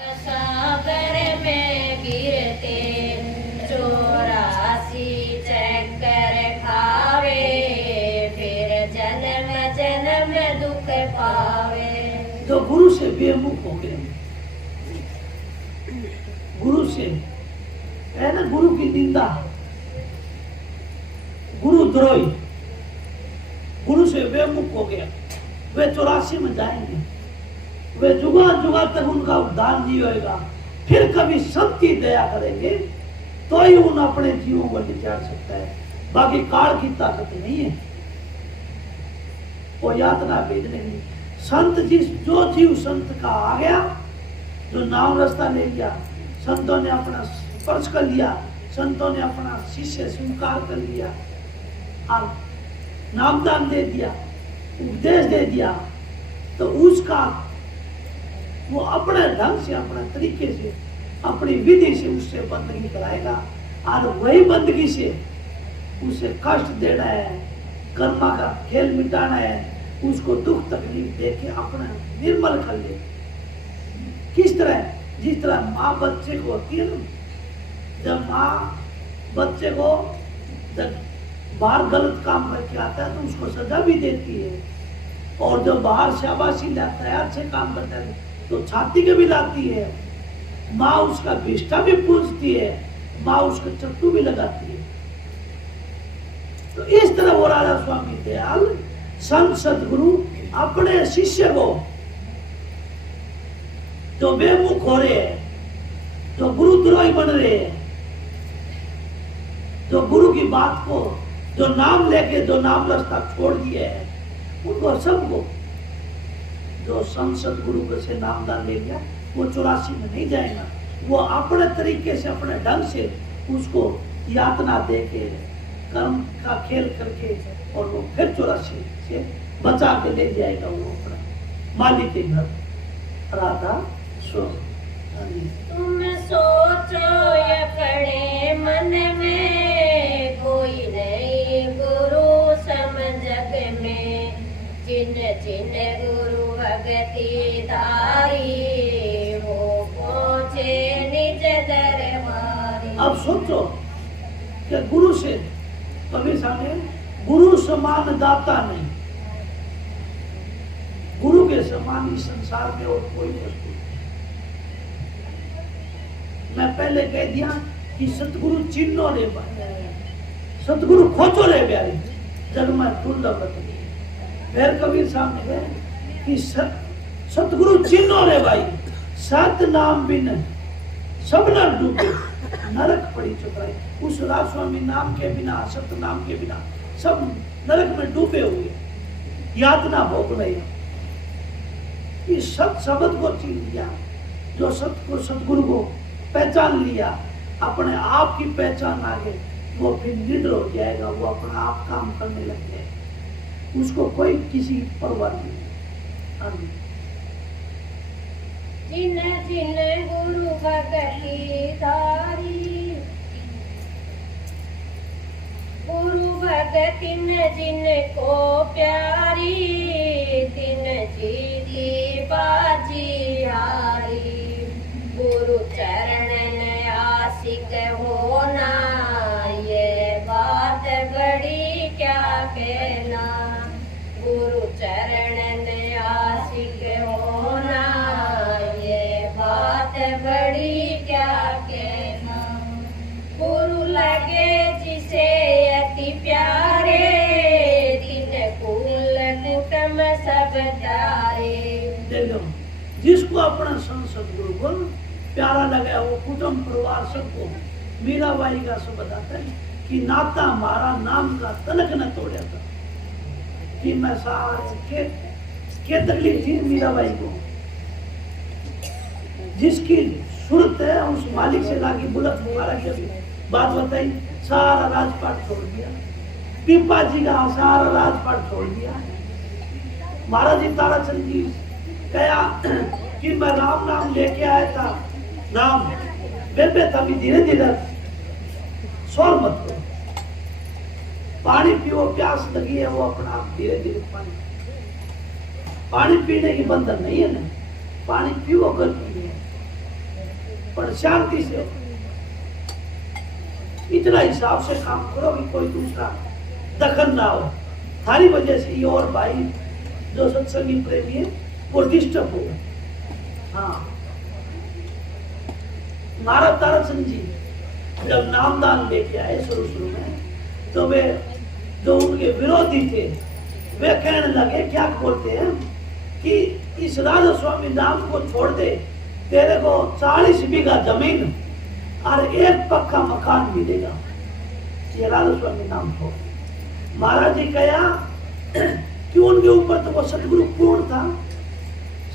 सागर में गिरते 84 चक्कर खावे, फिर जन्म जन्म दुख पावे। जो गुरु से बेमुख हो गए, गुरु से है ना, गुरु की निंदा, गुरु द्रोही, गुरु से बेमुख हो गया, वे 84 में जाएंगे, वे जुगा जुगा तक उनका उद्धार नहीं होएगा। फिर कभी सबकी दया करेंगे तो ही उन अपने जीवों को निचार सकता है, बाकी काल की ताकत नहीं है वो यातना भेजने की। संत जिस जो जीव संत का आ गया, जो नाम रास्ता ले लिया, संतों ने अपना स्पर्श कर लिया, संतों ने अपना शिष्य स्वीकार कर लिया और नामदान दे दिया, उपदेश दे दिया, तो उसका वो अपने ढंग से, अपने तरीके से, अपनी विधि से उससे बंदगी कराएगा। और वही बंदगी से उसे कष्ट देना है, कर्मा का खेल मिटाना है, उसको दुख तकलीफ दे के अपना निर्मल कर ले। किस तरह? जिस तरह माँ बच्चे को होती है ना, जब माँ बच्चे को जब बाहर गलत काम करके आता है तो उसको सजा भी देती है, और जो बाहर शाबाशी लाता है, अच्छे काम करता है तो छाती के भी लाती है। माँ उसका विष्ठा भी पूजती है, माँ उसका चट्टू भी लगाती है। तो इस तरह वो राजा स्वामी दयाल संत सदगुरु अपने शिष्य को, जो बेमुख हो रहे हैं, जो गुरुद्रोही बन रहे हैं, जो गुरु की बात को, जो नाम लेके जो नाम रास्ता छोड़ दिए है, उनको सबको, जो संसद गुरु को से नामदान ले लिया, वो 84 में नहीं जाएगा। वो अपने तरीके से, अपने ढंग से उसको यातना दे के, कर्म का खेल करके, और वो फिर 84 से बचा के ले जाएगा वो अपने मालिक के घर। राधा सो तुम सोचो ये पड़े मन में, कोई नहीं गुरु सम जग में, जिन जिन गुरु भगति धारी, वो पहुँचे निज दरबारी। अब सोचो कि गुरु से, कभी सामने गुरु समान दाता नहीं, गुरु के समान इस संसार में और कोई वस्तु नहीं। मैं पहले कह दिया कि सतगुरु चिन्हो रे, सतगुरु खोजो रे प्यारी, जग में दुर्लभ रतन। फिर कबीर साहब ने कहा कि सतगुरु चिन्हो रे भाई, सत नाम बिन सब नर डूबे, नरक पड़ी चुकाई। उस राजस्वामी नाम के बिना, सत नाम के बिना सब नरक में डूबे हुए, यातना भोग रहे। इस सत शब्द को चीन लिया, जो सत को, सतगुरु को पहचान लिया, अपने आप की पहचान आ गई, वो फिर निडर हो जाएगा, वो अपना आप काम करने लग जाएगा, उसको कोई किसी परवाह नहीं। जिन जिन गुरु भगति धारी, गुरु भगति जिन को प्यारी, तिन जीती बाजी हारी। गुरु चरणन आशिक होना, ये बात बड़ी क्या कहना। गुरु चरणन आशिक होना, ये बात बड़ी क्या कहना। गुरु लगे जिसे अति प्यारे, दिन कुल कुटुंब सब तारे। जिसको अपना सदगुरु को प्यारा लगा, वो कुटुंब परिवार सबको, मीराबाई का सब बताता है कि नाता हमारा नाम का तलक न तोड़ा था, कि मैं सारे के तकलीफ थी मीराबाई को, जिसकी सूरत है उस मालिक से लागी बुलक मुबारक जब बात बताई, सारा राजपाट छोड़ दिया, पीपा जी का सारा राजपाट छोड़ दिया। महाराज जी ताराचंद जी कहा कि मैं राम नाम लेके आया था, राम बेबे तभी धीरे धीरे शोर मत करो, पानी पियो, प्यास लगी है, वो अपना आप धीरे धीरे पानी पीने की बंधन नहीं है ना, पानी पियो गर्मी में, और शांति से इतना हिसाब से काम करो कि कोई दूसरा दखल ना हो। थारी वजह से ये और भाई जो सत्संगी प्रेमी है वो डिस्टर्ब हो। हाँ, महाराज ताराचंद जी जब नामदान लेके आए शुरू में, तो वे जो उनके विरोधी थे वे कहने लगे, क्या बोलते हैं कि इस राधा स्वामी नाम को छोड़ दे, तेरे को 40 बीघा जमीन और एक पक्का मकान मिलेगा, ये राधा स्वामी नाम को। महाराज जी कहा कि उनके ऊपर तो वो सतगुरु पूर्ण था,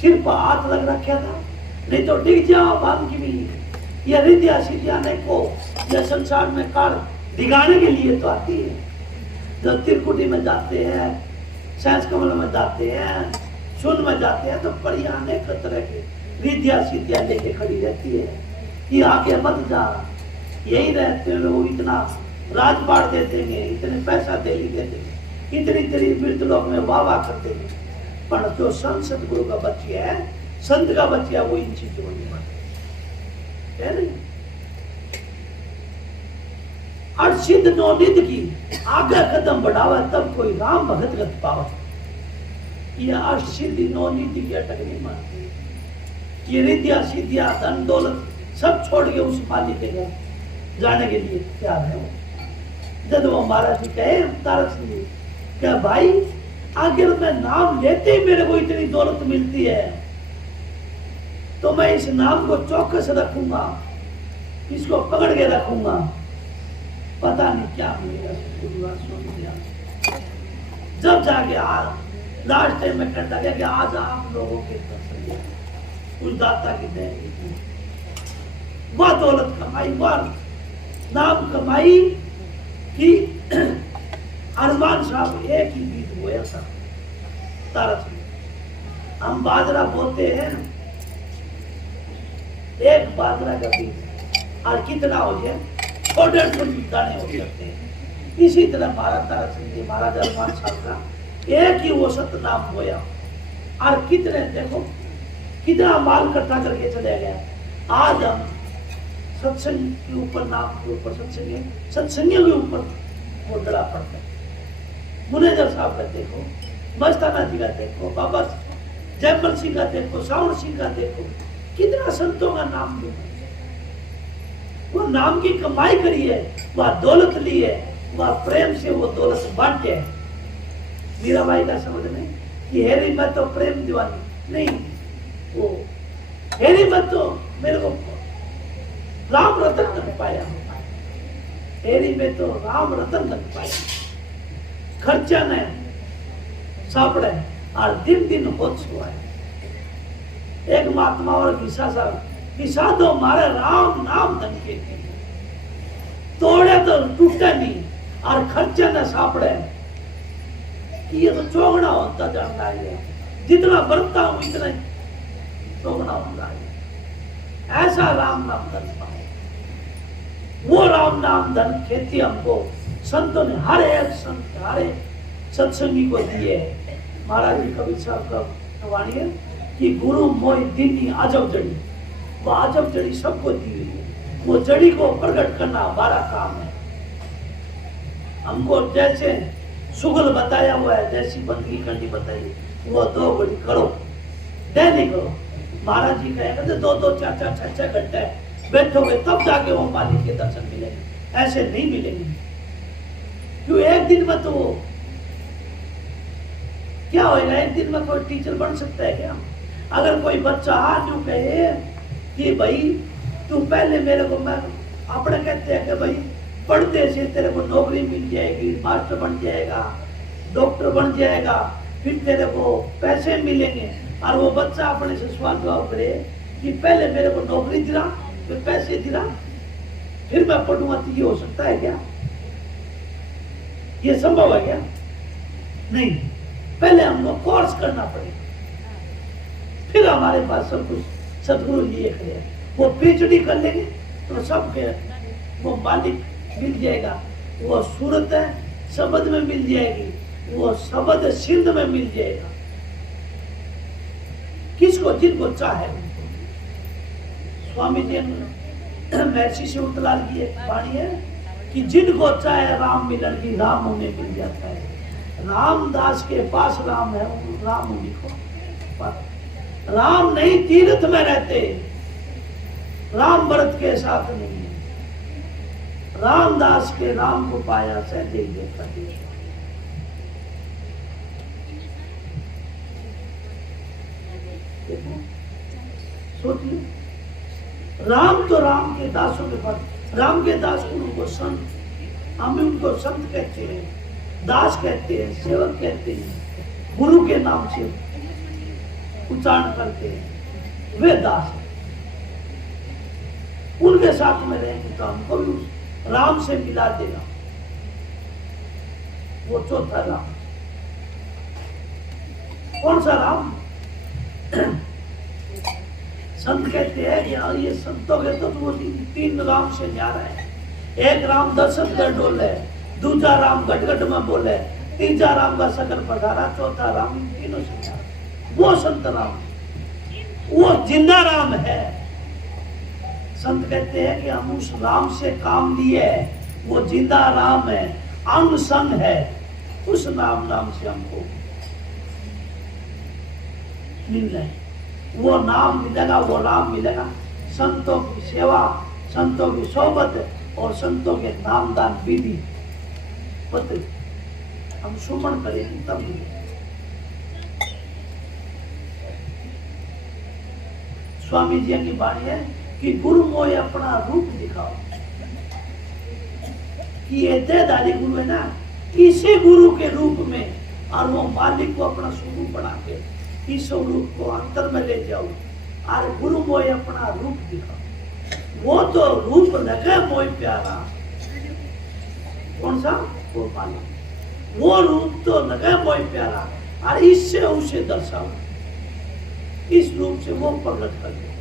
सिर पर हाथ लग रखा था, नहीं तो डिग जाओ बाम की भी। यह रिद्या सिद्धिया ने को यह संसार में कार दिखाने के लिए तो आती है। जब तिरकुटी में जाते हैं, सैंस कमल में जाते हैं, सुन में जाते हैं, तो बढ़िया अनेक तरह के रिद्या सिद्धिया लेके खड़ी रहती है कि आगे मत जा, यही रहते हैं लोग, इतना राजपाट दे देंगे, इतने पैसा दे देंगे, इतनी तेरी वृद्ध लोग में वाह वाह कर देंगे। पर जो संत सतगुरु का बच्चिया है, संत का बच्चिया, वो इन चीजों में है नहीं। अर्षित नौनिध की आगे कदम बढ़ावा, तब कोई राम भगत गत पावे। ये अर्षित नौनिध की अटक नहीं मानती। ये रिद्या सिद्धिया धन दौलत सब छोड़ के उस मालिक के घर जाने के लिए तैयार है वो। जब वो महाराज जी कहे ताराचंद जी, क्या भाई आगे मैं नाम लेते ही मेरे को इतनी दौलत मिलती है, तो मैं इस नाम को चौकस रखूंगा, इसको पकड़ के रखूंगा, पता नहीं क्या मिलेगा। जब जाके आज लास्ट टाइम में कहता है कि आज आप लोगों के उस दाता की देन, वह दौलत कमाई, वह नाम कमाई कि हनुमान साहब एक ही बीज बोया था ताराचंद। हम बाजरा बोते हैं, एक बाजरा का बीज और कितना हो जाए, छोटे छोटे दाने हो सकते हैं। इसी तरह महाराज ताराचंद जी, महाराज हनुमान साहब का एक ही वो सत नाम बोया और कितने देखो कितना माल इकट्ठा करके चले गया। आज हम सत्संग के ऊपर, नाम के ऊपर, सत्संगियों के ऊपर वो डरा पड़ता है। मुनेजर साहब का देखो, मस्ताना जी का देखो, बाबा जयमल सिंह का देखो, सावण सिंह का देखो, कितना संतों का नाम लिया, वो नाम की कमाई करी है, वह दौलत ली है, वह प्रेम से वो दौलत बांटे है। मीराबाई का समझ में कि हेरी मैं तो प्रेम दीवानी नहीं, वो हेरी मैं तो मेरे को राम रतन कर पाया, हेरी में तो राम रतन कर पाया, खर्चा ने सापड़े और दिन दिन होत हुआ है। एक महात्मा और किसा साहब किसा तो मारे राम नाम धन के तोड़े तो टूटे नहीं और खर्चे न सापड़े। ये तो चौगना होता जाता है, जितना बरतता हूं इतना चौगना होता है। ऐसा राम नाम धन पाए, वो राम नाम धन खेती हमको संतों ने हर एक संत, हर एक सत्संगी को दिए। महाराज जी कबीर साहब का वाणी है कि गुरु मोहि दीनी अजब जड़ी, वो अजब जड़ी सबको दी हुई है। वो जड़ी को प्रकट करना हमारा काम है। हमको जैसे सुगल बताया हुआ है, जैसी बंदगी करनी बताई, वो 2 घड़ी करो, दैनिक करो। महाराज जी कहेंगे 2-2, 4-4, 6-6 घंटे बैठोगे तब जाके वो मालिक के दर्शन मिलेंगे, ऐसे नहीं मिलेंगे। क्यों एक दिन में तो क्या होगा, एक दिन में कोई टीचर बन सकता है क्या? अगर कोई बच्चा यूं कहे कि भाई तू पहले मेरे को, मैं अपने कहते हैं कि भाई पढ़ते से तेरे को नौकरी मिल जाएगी, मास्टर बन जाएगा, डॉक्टर बन जाएगा, फिर तेरे को पैसे मिलेंगे, और वो बच्चा अपने से सवाल जवाब करे कि पहले मेरे को नौकरी दिला, फिर पैसे दिला, फिर मैं पढ़ूंगा, तो ये हो सकता है क्या? ये संभव है क्या? नहीं। पहले हमको कोर्स करना पड़ेगा, फिर हमारे पास सब कुछ सदगुरु लिए खड़े। वो पीएचडी कर लेंगे तो सबके वो मालिक मिल जाएगा, वो सूरत है शब्द में मिल जाएगी, वो शब्द सिंध में मिल जाएगा। किसको, जिनको चाहे। स्वामी जी महर्षि शिवतलाल की एक वाणी है कि जिनको चाहे राम मिलन की राम उन्हें मिल जाता है। रामदास के पास राम है, राम उन्हीं को पर राम नहीं तीर्थ में रहते, राम भरत के साथ नहीं है। रामदास के राम को पाया सहजे ही देखा देश। सोचिए, राम तो राम के दासों के पास, राम के दास को उनको संत, हम उनको संत कहते हैं, दास कहते हैं, सेवक कहते हैं, गुरु के नाम से उच्चारण करते हैं, वे दास हैं। उनके साथ में रहेंगे तो हमको भी उस राम से मिला देगा। वो चौथा राम, कौन सा राम? संत कहते हैं कि ये संतों के तो वो तीन राम से न्यारा है। एक राम दर्शन कर डोले, दूसरा राम गटगट में बोले, तीसरा राम का सकर पधारा, चौथा राम इन तीनों से न्यारा। वो संत राम, वो जिंदा राम है। संत कहते हैं कि हम उस राम से काम लिए, वो जिंदा राम है, अंग संग है, उस नाम से हमको मिल रहे, वो नाम मिलेगा, वो राम मिलेगा। संतों की सेवा, संतों की सोबत और संतों के नामदान विधि पत्र हम सुमन करेंगे तब मिलेगा। स्वामी जी की वाणी है कि गुरु मोय अपना रूप दिखाओ, कि ये देहधारी गुरु है ना, इसी गुरु के रूप में, और वो मालिक को अपना स्वरूप बना के इस स्वरूप को अंतर में ले जाओ, और गुरु मोय अपना रूप दिखाओ। वो तो रूप लगे मोय प्यारा, कौन सा? वो मालिक। वो रूप तो लगे मोय प्यारा, और इससे उसे दर्शाओ, इस रूप से वो प्रकट कर दो।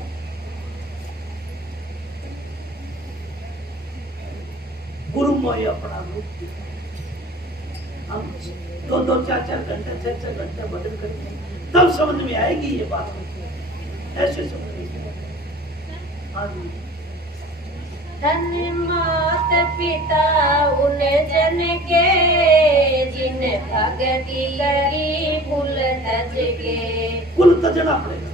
गुरु मोय अपना रूप दिखाओ। हम 2-2, 4-4 घंटे, 6-6 घंटे भजन करते हैं, तब समझ में आएगी ये बात। ऐसे समझ धन्य मात पिता उन जन के, जिन भगति करी कुल तज के। कुल तजना पड़ेगा।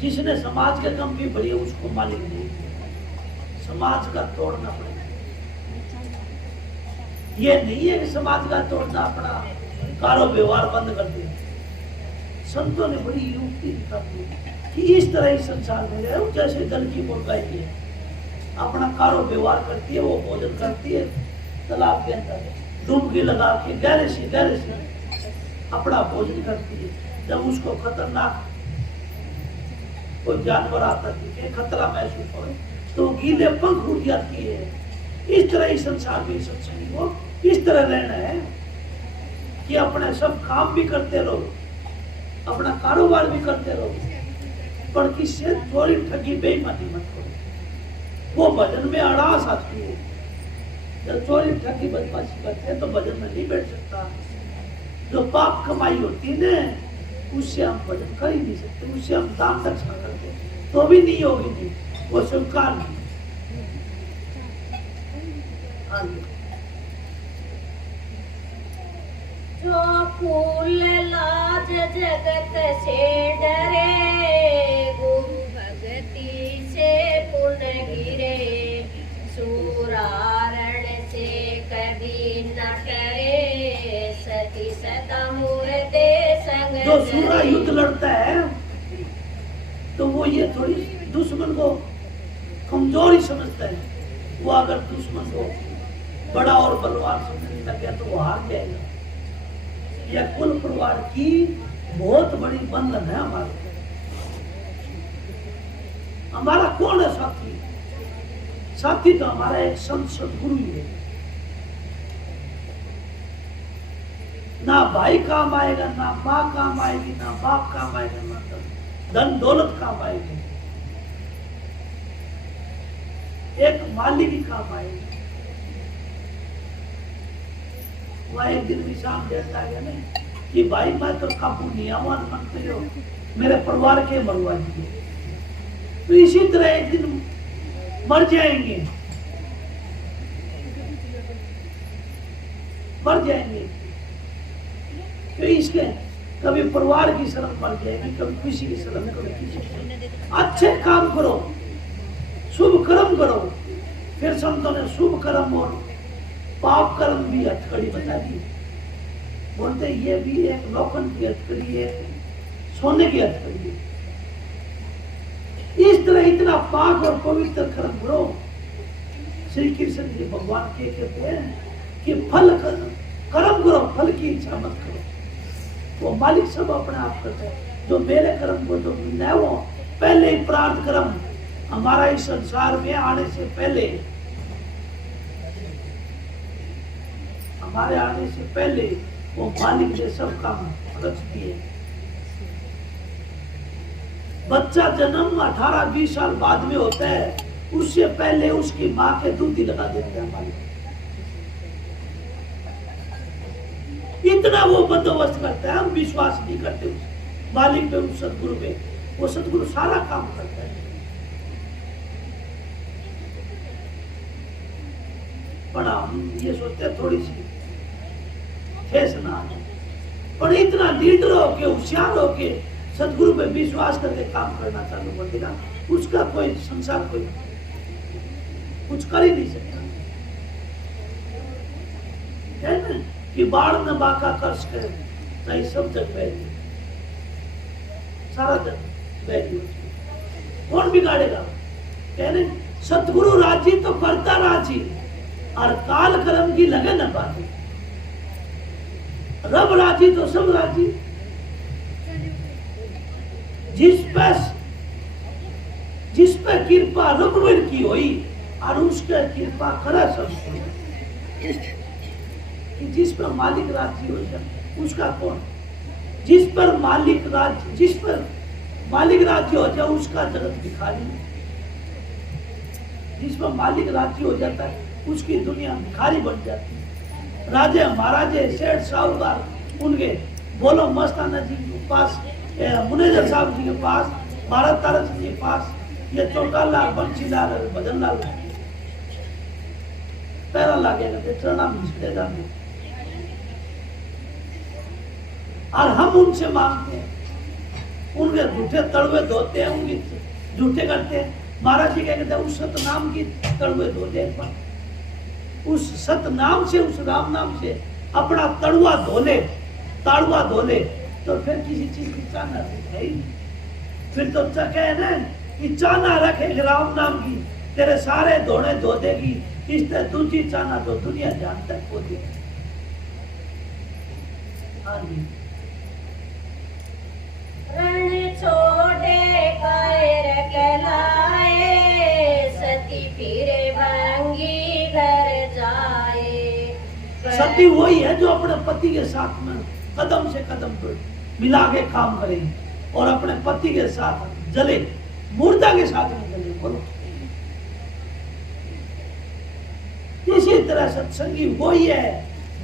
जिसने समाज के कम भी बढ़ी उसको मालिक नहीं, समाज का तोड़ना पड़ेगा। ये नहीं है कि समाज का तोड़ना, अपना कारो व्यवहार बंद कर दे। संतों ने बड़ी युक्ति दिखाई कि इस तरह ही संसार में रहे, जैसे जल की मुर्गाई है, अपना कारो व्यवहार करती है, वो भोजन करती है, तालाब के अंदर डुबकी लगा के गहरे से अपना भोजन करती है। जब उसको खतरनाक कोई जानवर आता दिखे, खतरा महसूस हो, तो गीले पंख उड़ जाती है। इस तरह ही संसार में सत्संग को इस तरह रहना है कि अपने सब काम भी करते रहो, अपना कारोबार भी करते रहो, पर किसी से थोड़ी ठगी बेईमानी मत करो। वो भजन में अड़ास आती है। जब चोरी ठगी बदमाशी करते हैं तो भजन में नहीं बैठ सकता। जो पाप कमाई होती है ना, उससे हम भजन कर ही नहीं सकते। उससे हम दान दक्षिणा करते तो भी नहीं होगी, नहीं वो स्वीकार नहीं। जो फूल लाज जगत से डरे, गुरु भक्ति से पुण्य गिरे, सूरारण से कभी न करे, सती सता मुर्दे संग। जो सूरा युद्ध लड़ता है तो वो ये थोड़ी दुश्मन को कमजोरी समझता है। वो अगर दुश्मन को बड़ा और बलवान समझने लग गया तो वो हार जाएगा। यह कुल परिवार की बहुत बड़ी बंधन है। हमारा कौन है साथी? साथी तो हमारा एक संत सदगुरु ही है। ना भाई काम आएगा, ना माँ काम आएगी, ना बाप काम आएगा, ना धन दौलत काम आएगी। एक मालिक ही काम आएगी। वह एक दिन विशाम देता है ना, कि भाई मैं तो काबू नहीं आवाज मानते हो, मेरे परिवार के मरवा दिए। तो इसी तरह एक दिन मर जाएंगे, मर जाएंगे। तो इसके कभी परिवार की शर्म मर जाएगी, कभी किसी की शर्म, कभी किसी की। अच्छे काम करो, शुभ कर्म करो। फिर संतों ने शुभ कर्म और पाप कर्म भी हथकड़ी बता दी। बोलते ये भी एक लोखंड की हथकड़ी है, सोने की हथकड़ी है। इस तरह इतना पाक और पवित्र कर्म करो। श्री कृष्ण जी भगवान के कहते हैं कि फल कर्म करो, फल की इच्छा मत करो। वो मालिक सब अपने आप करते हैं। जो मेरे कर्म को जो मिलना है वो पहले ही प्रार्थ कर्म हमारा इस संसार में आने से पहले, हमारे आने से पहले वो मालिक ने सब काम रच दिए। बच्चा जन्म 18-20 साल बाद में होता है, उससे पहले उसकी माँ के दूध ही लगा देते हैं मालिक। इतना वो बंदोबस्त करता है, हम विश्वास नहीं करते उस मालिक पे, उस सदगुरु पे। वो सदगुरु सारा काम करता है। पर हम ये सोचते हैं थोड़ी सी ठेस ना आए, पर इतना लीडर होके, होशियार होके सदगुरु पे विश्वास करके काम करना चालू कर देगा, उसका कोई संसार कोई कुछ कर ही नहीं सकता। है ना कि बाढ़ न बाका कर्ज करे, चाहे सब जग बैठी, सारा जग बैठी। कौन बिगाड़ेगा? कहने सतगुरु राजी तो करता राजी, और काल कर्म की लगे न बाजी। रब राजी तो सब राजी। जिस पर कृपा रघुवीर की हुई, और उसके कृपा करा सब। जिस पर मालिक राजी हो जाए उसका कौन? जिस पर मालिक राजी हो जाए उसका जगत भिखारी। जिस पर मालिक राजी हो जाता है उसकी दुनिया भिखारी बन जाती है। राजे महाराजे सेठ साहूकार उनके बोलो मस्ताना जी के पास, मुनेजर साहब जी के पास, भारत तारा जी के पास, ये चौटालाल, बंशीलाल, भजनलाल पैरा लागेगा, चरणाम घिसड़ेगा। और हम उनसे मांगते हैं, उनके झूठे तड़वे धोते हैं, उनकी झूठे करते हैं। महाराज जी कहते हैं उस सतनाम की तड़वे धो दे, उस सतनाम से, उस राम नाम से अपना तड़वा धोले, ताड़वा धोले, तो फिर किसी चीज की चाहना है ही। फिर तो कहे ना कि चाहना रखे राम नाम की, तेरे सारे धोने धो देगी। इस तरह दूसरी चाहना तो दुनिया जान तक होती है। हाँ जी। रण छोड़े कायर कहलाए, सती फिर भांगी घर जाए। सती वही है जो अपने पति के साथ में कदम से कदम मिला के काम करे और अपने पति के साथ जले, मुर्दा के साथ में जले। बोलो, इसी तरह सत्संगी वही है,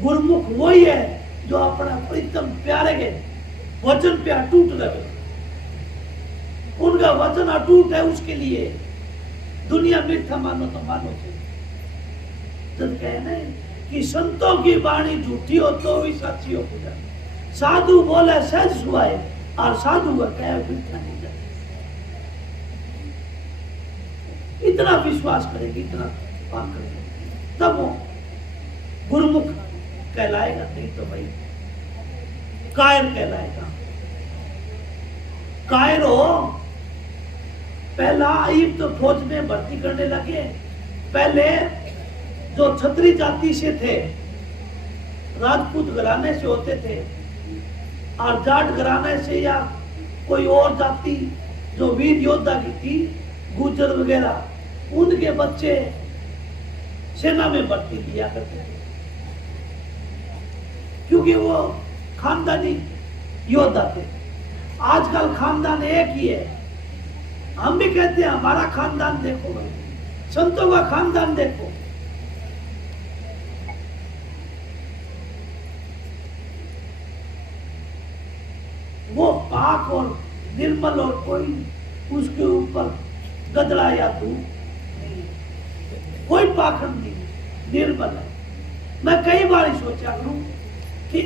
गुरमुख वही है जो अपना प्रीतम प्यारे के वचन पे अटूट रहे। उनका वचन अटूट है, उसके लिए दुनिया मीठा मानो तो मानो। जब कहने कि संतों की वाणी झूठी हो तो भी सच्ची हो जाए। साधु बोले सहज सुहाए, और साधु का कहे मीठा नहीं जाए। इतना विश्वास करेगी, इतना पान करेगी, तब वो गुरुमुख कहलाएगा। नहीं तो भाई कायर कहलाएगा। कायर हो, पहला आयुक्त तो फौज में भर्ती करने लगे। पहले जो छत्री जाति से थे, राजपूत घराने से होते थे, और जाट घराने से या कोई और जाति जो वीर योद्धा की थी, गुजर वगैरह, उनके बच्चे सेना में भर्ती किया करते थे, क्योंकि वो खानदानी योद्धा थे। आजकल खानदान एक ही है। हम भी कहते हैं हमारा खानदान देखो, संतों का खानदान देखो। पाक और निर्मल और कोई उसके ऊपर गदड़ा या धूप नहीं, कोई पाखंड नहीं, निर्मल है। मैं कई बार ही सोचा करूं कि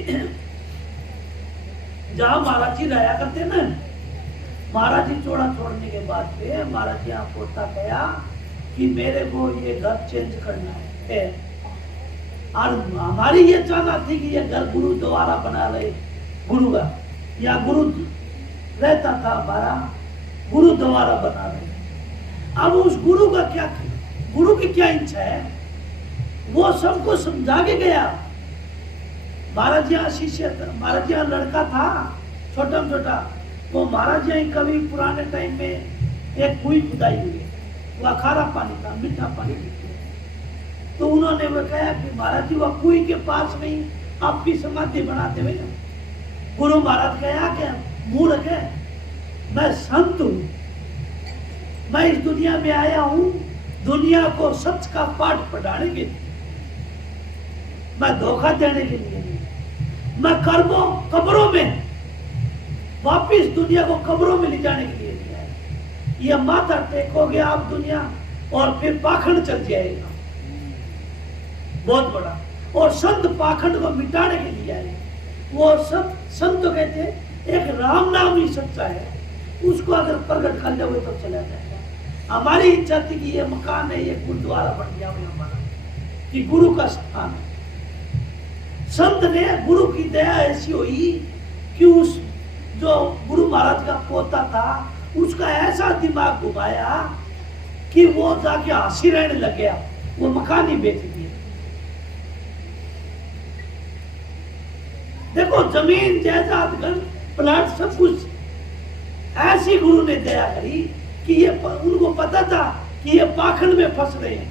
जहां महाराज जी रहा करते ना, महाराज जी चौड़ा छोड़ने के बाद पे महाराज जी यहाँ पोता गया कि मेरे को ये घर चेंज करना है, और हमारी ये चाहना थी कि ये घर गुरु द्वारा बना रहे, गुरु का या गुरु रहता था हमारा, गुरु द्वारा बना रहे। अब उस गुरु का क्या, गुरु की क्या इच्छा है वो सबको समझा के गया। महाराज जी यहाँ शिष्य था, महाराज जी यहाँ लड़का था छोटा छोटा, वो महाराज जी यहाँ कभी पुराने टाइम में एक कुई खुदाई हुई, वह खारा पानी था, मीठा पानी था। तो उन्होंने वो कहा कि महाराज जी वह कुई के पास में ही आपकी समाधि बनाते हुए। गुरु महाराज कहा कि मूर्ख है, मैं संत हूं, मैं इस दुनिया में आया हूं दुनिया को सच का पाठ पढ़ाने के लिए, मैं धोखा देने के लिए नहीं, मैं कब्रों में वापिस दुनिया को कब्रों में ले जाने के लिए नहीं आया। ये माथा टेकोगे आप दुनिया और फिर पाखंड चल जाएगा बहुत बड़ा, और संत पाखंड को मिटाने के लिए आए। वो सब संत तो कहते हैं एक राम नाम ही सच्चा है, उसको अगर प्रकट कर जाओगे तो चला जाएगा। हमारी इच्छा थी कि ये मकान है, ये गुरुद्वारा बन गया हमारा, कि गुरु का स्थान है। संत ने, गुरु की दया ऐसी हुई कि उस जो गुरु महाराज का पोता था उसका ऐसा दिमाग घुमाया कि वो जाके हंसी रहने लग गया, वो मकान ही बेच दिया। देखो जमीन जायदाद घर प्लाट सब कुछ, ऐसी गुरु ने दया करी कि ये उनको पता था कि ये पाखंड में फंस रहे हैं,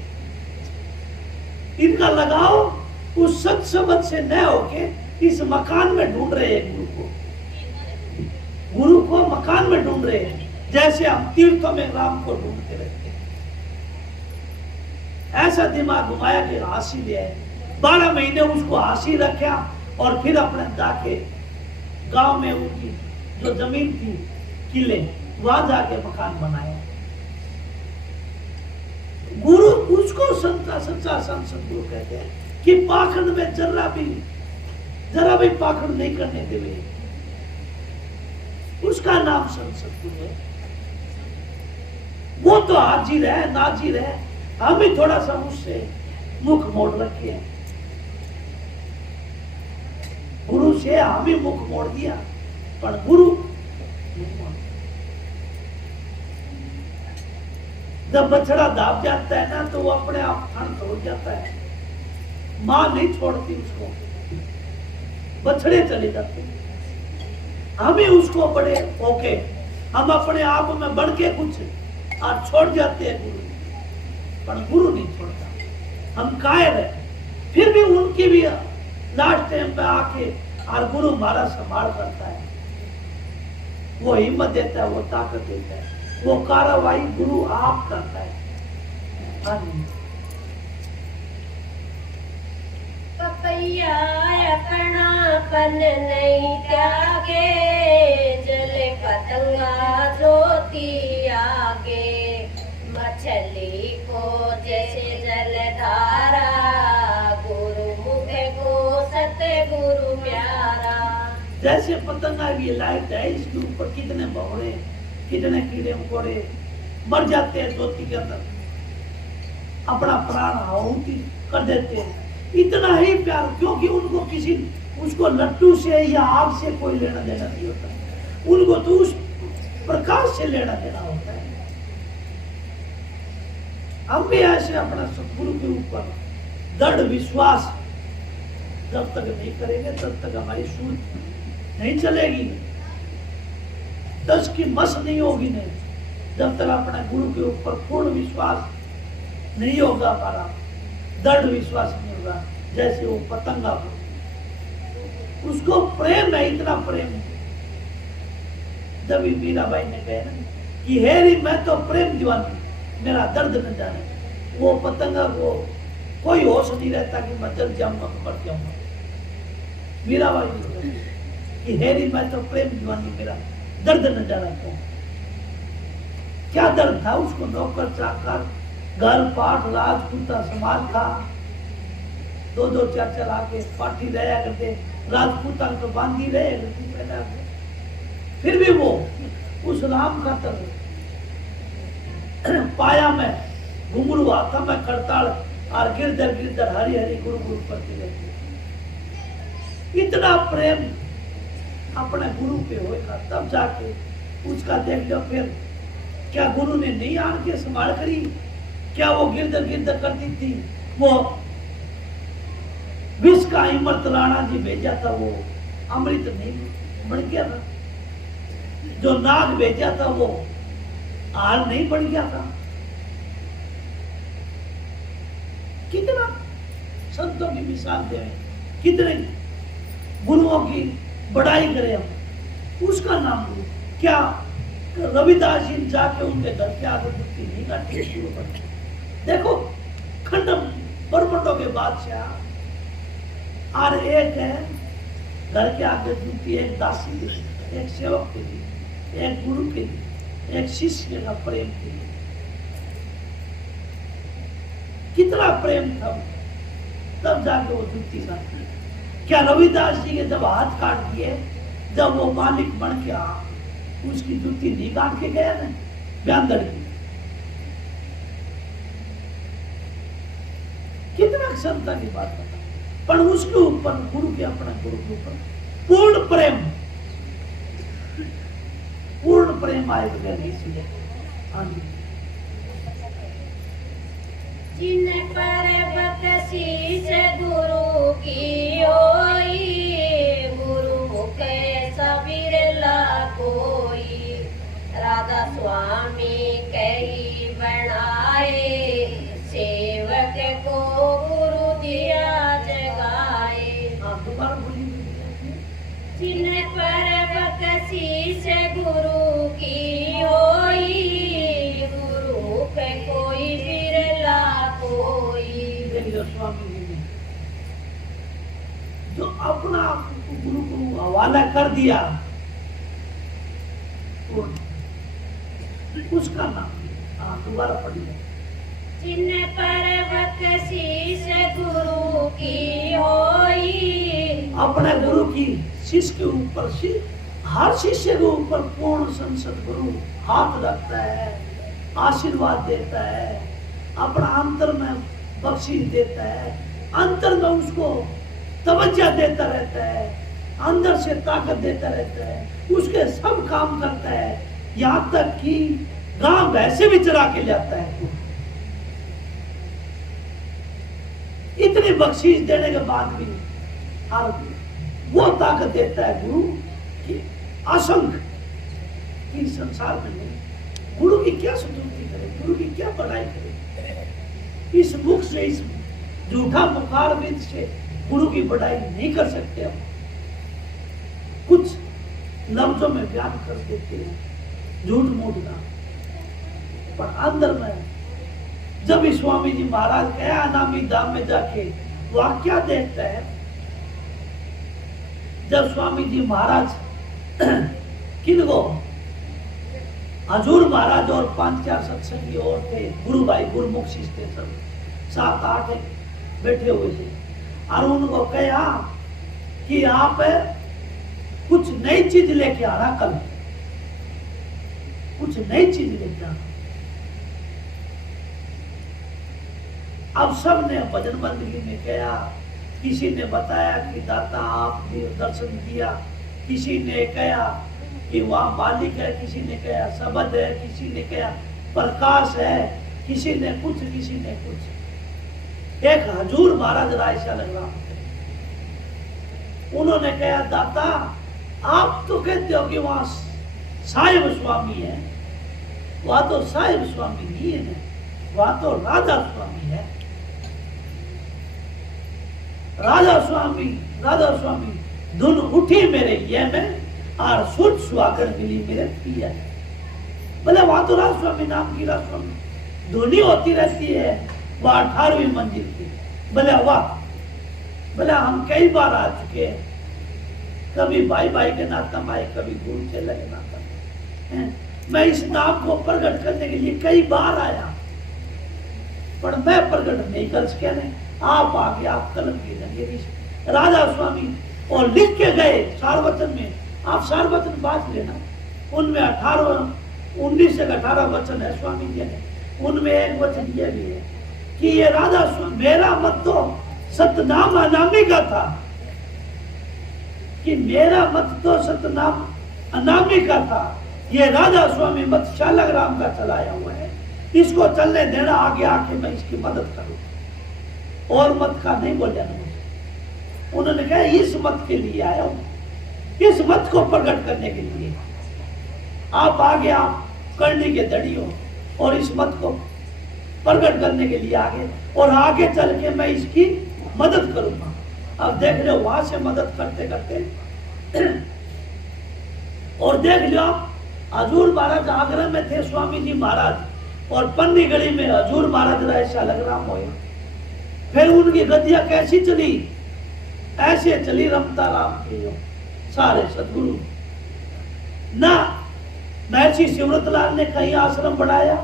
इनका लगाव उस सच शब्द से न होके इस मकान में ढूंढ रहे हैं गुरु को मकान में ढूंढ रहे हैं, जैसे हम तीर्थों में राम को ढूंढते रहते हैं। ऐसा दिमाग घुमाया कि हासिल है। 12 महीने उसको हासिल रखा और फिर अपने जाके गांव में उनकी जो जमीन थी किले, वहां जाके मकान बनाया। गुरु उसको सच्चा संत सदगुरु कहते हैं कि पाखंड में जरा भी पाखंड नहीं करने देवे, उसका नाम संत सदगुरु है। वो तो हाजिर है नाजिर है, हम ही थोड़ा सा उससे मुख मोड़ रखे हैं। गुरु से हम ही मुख मोड़ दिया, पर गुरु जब बछड़ा दाब जाता है ना तो वो अपने आप थन तोड़ जाता है, मां नहीं छोड़ती उसको, बछड़े चले जाते हैं। हम ही उसको बड़े होके हम अपने आप में बढ़ के कुछ और छोड़ जाते हैं गुरु, पर गुरु नहीं छोड़ता, हम कायर है। फिर भी उनकी भी लास्ट टाइम पे आके और गुरु हमारा संभाल करता है, वो हिम्मत देता है, वो ताकत देता है, वो कार्रवाई गुरु आप करता है। पपैया अपनापन नहीं त्यागे, जल पतंगा ज्योति आगे, मछली को जैसे जलधारा, गुरु मुख को सतगुरु प्यारा। जैसे पतंगा की लाइट है, इसके ऊपर कितने भंवरे, कितने कीड़े मकोड़े मर जाते हैं ज्योति के अंदर, अपना प्राण आहुति कर देते हैं। इतना ही प्यार, क्योंकि उनको किसी उसको लट्टू से या आग से कोई लेना देना नहीं होता, उनको तो उस प्रकाश से लेना देना होता है। हम भी ऐसे अपना सतगुरु के ऊपर दृढ़ विश्वास जब तक नहीं करेंगे तब तक हमारी सूझ नहीं चलेगी, 10 की मस नहीं होगी नहीं, जब तक अपना गुरु के ऊपर पूर्ण विश्वास नहीं होगा, हमारा दृढ़ विश्वास नहीं होगा। जैसे वो पतंगा को उसको प्रेम है, इतना प्रेम। जब मीराबाई ने कहा कि हेरी मैं तो प्रेम दीवानी, मेरा दर्द न जाने, वो पतंगा को कोई होश नहीं रहता कि मैं जल जाऊंगा, मर जाऊंगा। मीराबाई ने कि हेरी मैं तो प्रेम दीवानी, मेरा दर्द न जाना को क्या दर्द था उसको, नौकर चाकर घर पाठ राजपूता समाज था, दो दो चार चार आके पाठी रहा करते, राजपूता तो बांधी रहे करती पैदा से। फिर भी वो उस राम खातर पाया में घुंघरू हाथा में करताल और गिरधर गिरधर हरि हरि गुरु गुरु करती रहती। इतना प्रेम अपने गुरु पे होएगा तब जाके उसका देख लो। फिर क्या गुरु ने नहीं आन के संभाल करी? क्या वो गिरधर गिरधर करती थी? वो विष का इमरत राणा जी भेजा था, वो अमृत नहीं बन गया था। जो नाग भेजा था वो हाल नहीं बन गया था। कितना संतों की मिसाल दे, कितने गुरुओं की बड़ाई करें हम। उसका नाम गुरु। क्या रविदास जी जाके उनके घर के आगे दुखी नहीं काटते शुरू कर? देखो खंडम बरमंडों के बादशाह और एक है घर के आगे जुटी, एक दासी के लिए, एक सेवक के लिए, एक गुरु के लिए, एक शिष्य का प्रेम के लिए। कितना प्रेम था तब जाके वो जुटी काटी। क्या रविदास जी के जब हाथ काट दिए, जब वो मालिक बन के उसकी जुती नहीं काट के गया ना ब्यांदड़ की। कितना क्षमता की बात बता। पर उसके ऊपर गुरु के, अपने गुरु के ऊपर पूर्ण प्रेम आए बगैर इसलिए। हाँ जी। जिन पर बख्शीश गुरु की होई, गुरु मुखे सबीरला कोई। राधा स्वामी कही बनाए, सेवक को गुरु दिया जगाए। जिन पर बख्शीश गुरु की होई, गुरु मुखे कोई बिरला कोई। स्वामी जी ने जो अपना गुरु को हवाला कर दिया, उसका नाम। हाँ, दोबारा पढ़िए। जिन पर बख्शीश गुरु की होई, अपने गुरु की शिष्य के ऊपर, हर शिष्य के ऊपर पूर्ण संसद गुरु हाथ रखता है, आशीर्वाद देता है, अपना अंतर में बख्शीश देता है, अंतर में उसको तवज्जो देता रहता है, अंदर से ताकत देता रहता है, उसके सब काम करता है। यहाँ तक कि गांव वैसे भी चरा के लाता है। इतनी बख्शीश देने के बाद भी और वो ताकत देता है गुरु कि असंख्य की संसार में नहीं। गुरु की क्या स्तुति करे, गुरु की क्या बड़ाई करे। इस मुख से, इस झूठा मुखार विद से गुरु की बड़ाई नहीं कर सकते हम। कुछ लफ्जों में बयान कर देते हैं, झूठ मूठ का, पर अंदर में जब स्वामी जी महाराज गया अनामी धाम में जाके वहां क्या देखता है? जब स्वामी जी महाराज किनको हजूर महाराज और 5-4 सत्संगी और थे, गुरु भाई गुरुमुख शिष्य थे, सब 7-8 बैठे हुए थे, और उनको कहा कि आप कुछ नई चीज लेके आना, कल कुछ नई चीज लेके आना। अब सब ने भजन बंदगी में कहा, किसी ने बताया कि दाता आपने दर्शन किया, किसी ने कहा कि वहाँ मालिक है, किसी ने कहा शब्द है, किसी ने कहा प्रकाश है, किसी ने कुछ, किसी ने कुछ। एक हजूर महाराज रायसा लग रहा, उन्होंने कहा दाता आप तो कहते हो कि वहाँ साहिब स्वामी है, वहाँ तो साहिब स्वामी नहीं है, वहाँ तो राधा स्वामी है। राधा स्वामी धुन उठी मेरे ये में और सुर सुहागन मिली मेरे पिया। बोले वहां तो राधा स्वामी नाम की राधा स्वामी धुनी होती रहती है, वह 18वीं मंजिल की। बोले वाह, बोले हम कई बार आ चुके हैं, कभी भाई भाई के नाता में आए, कभी गुरु चेला के नाता में। मैं इस नाम को प्रकट करने के लिए कई बार आया, पर मैं प्रकट नहीं कर सके। आप आगे, आप कलम के जरिए राधा स्वामी और लिख के गए सारवचन में। आप सारवचन बात लेना, उनमें 19 से 18 वचन है स्वामी जी ने। उनमें एक वचन ये भी है कि ये राधा स्वामी, मेरा मत तो सतनाम अनामी का था, कि मेरा मत तो सतनाम अनामी का था, ये राधा स्वामी मत शालग्राम का चलाया हुआ है, इसको चलने देना, आगे आके मैं इसकी मदद करूं। और मत का नहीं बोला मुझे, उन्होंने कहा इस मत के लिए आया हूं, इस मत को प्रकट करने के लिए। आप आगे, आप करने के दड़ी हो और इस मत को प्रकट करने के लिए आगे, और आगे चल के मैं इसकी मदद करूंगा। अब देख लो वहां से मदद करते करते और देख लो आप, हजूर महाराज आगरा में थे स्वामी जी महाराज, और पन्नी गली में हजूर महाराज राय शालग्राम हुए। फिर उनकी गद्दियां कैसी चली? ऐसे चली रमता राम की जो सारे सदगुरु। ना महर्षि शिवरतलाल ने कहीं आश्रम बढ़ाया,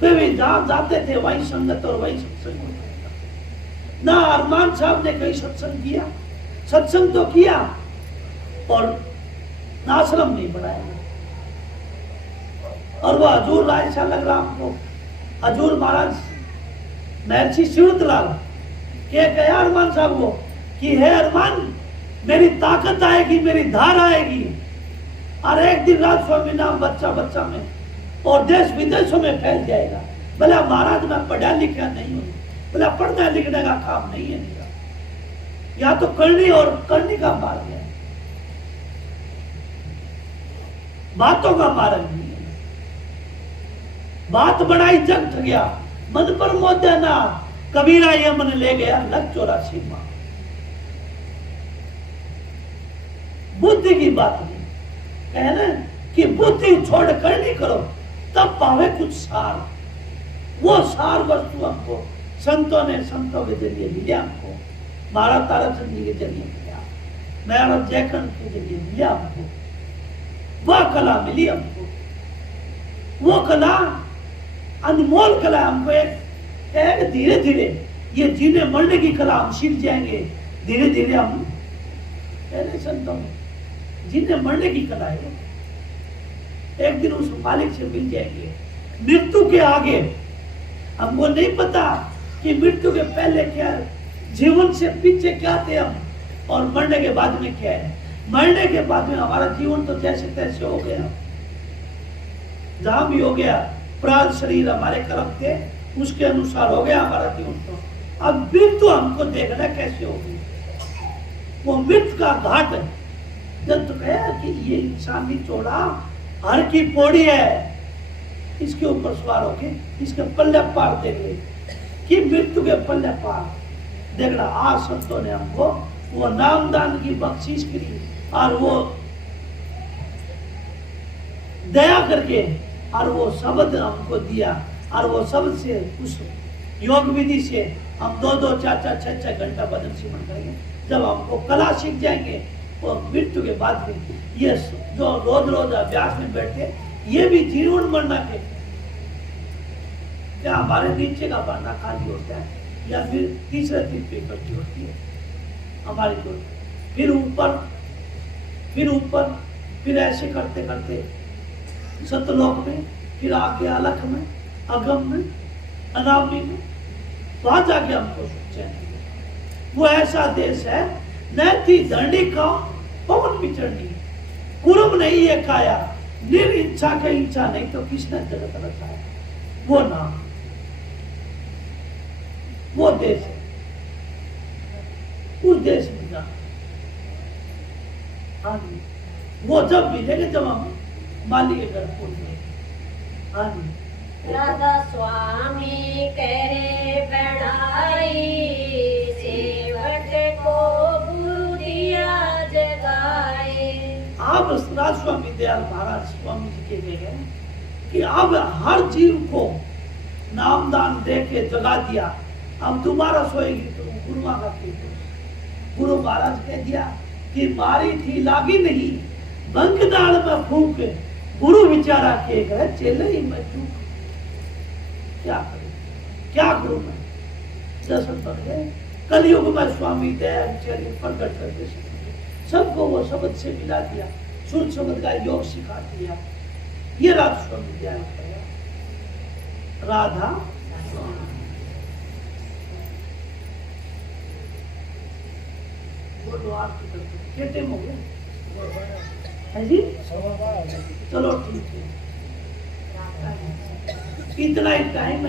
वे भी जहां जाते थे वहीं संगत और वहीं सत्संग। ना अरमान साहब ने कहीं सत्संग किया, सत्संग तो किया और आश्रम नहीं बढ़ाया। और वह हजूर राय शालग्राम को हजूर महाराज महर्षि शिवरतलाल के गया अरमान साहब को कि है अरमान, मेरी ताकत आएगी, मेरी धार आएगी, और एक दिन रात स्वामी नाम बच्चा बच्चा में और देश विदेशों में फैल जाएगा। बोला महाराज मैं पढ़ा लिखा नहीं हूं, बोला पढ़ने लिखने का काम नहीं है मेरा, या तो करनी और करने का मार्ग है, बातों का मार्ग नहीं है। बात बढ़ाई जग ठग गया, मन पर मोद्या ना, कबीरा ये मन ले गया लग 84 मां। बुद्धि की बात नहीं कहना कि बुद्धि छोड़ कर नहीं करो, तब पावे कुछ सार। वो सार वस्तु हमको संतों ने, संतों के जरिए मिला हमको, महाराज ताराचंद जी के जरिए मिला, महाराज जयखंड के जरिए मिला हमको, वह कला मिली हमको। वो कला अनमोल कला हमको एक धीरे धीरे ये जीने मरने की कला हम सीख जाएंगे। धीरे धीरे हम पहले संतों में जीने मरने की कला है, एक दिन उस मालिक से मिल जाएंगे। मृत्यु के आगे हमको नहीं पता कि मृत्यु के पहले क्या है, जीवन से पीछे क्या थे हम, और मरने के बाद में क्या है। मरने के बाद में हमारा जीवन तो जैसे तैसे हो गया, जहां भी हो गया, प्राण शरीर हमारे कर्म थे उसके अनुसार हो गया हमारा जीवन। तो अब मृत्यु हमको देखना कैसे होगी, वो मृत्यु का घाट है। जब तो कहा कि ये इंसान भी चौड़ा हर की पौड़ी है, इसके ऊपर सवार होके इसके पल्ले पार देख ले कि मृत्यु के पल्ले पार देखना। आज संतों ने हमको वो नामदान की बख्शीश करी, और वो दया करके और वो शब्द हमको दिया, और वो शब्द से उस योग विधि से हम 2-2, 4-4, 6-6 घंटा भजन सिमरन करेंगे। जब हमको कला सीख जाएंगे और मृत्यु के बाद में ये जो रोज रोज अभ्यास में बैठे, ये भी जीवन मरना के क्या हमारे नीचे का बनना खाली होता है, या फिर तीसरे दिन पे इकट्ठी होती है हमारी जो, फिर ऊपर फिर ऐसे करते करते सतलोक में, फिर आगे अलख में, अगम में, अनामी में, वहां जाके हमको चैन। वो ऐसा देश है न थी धरणी का पवन विचरणी, कुरुम नहीं है काया, निर इच्छा का इच्छा नहीं तो किसने जगत रचाया। वो नाम, वो देश है, उस देश में जा। हाँ जी, वो जब मिलेंगे जब हम माली के घर पहुंचे। हाँ जी, राधा स्वामी करे बढ़ाई, सेवक को गुरु दिया जगाए। अब राज स्वामी दयाल महाराज स्वामी जी के गए कि अब हर जीव को नामदान दे के जगा दिया, अब दोबारा सोएगी तो गुरु माँ का गुरु महाराज कह दिया कि मारी थी लागी नहीं, बंग दाल में फूक गुरु विचारा के गए चेले ही मैं चूक, क्या करूं, क्या करूं मैं। दर्शन बन गए। कलयुग में स्वामी दया चेले प्रकट करके सबको वो शब्द से मिला दिया, सुर शब्द का योग सिखा दिया। ये राधा स्वामी दया करेगा। राधा बोलो आपकी तरफ कितने हो गए है जी? चलो ठीक है, इतना ही टाइम है।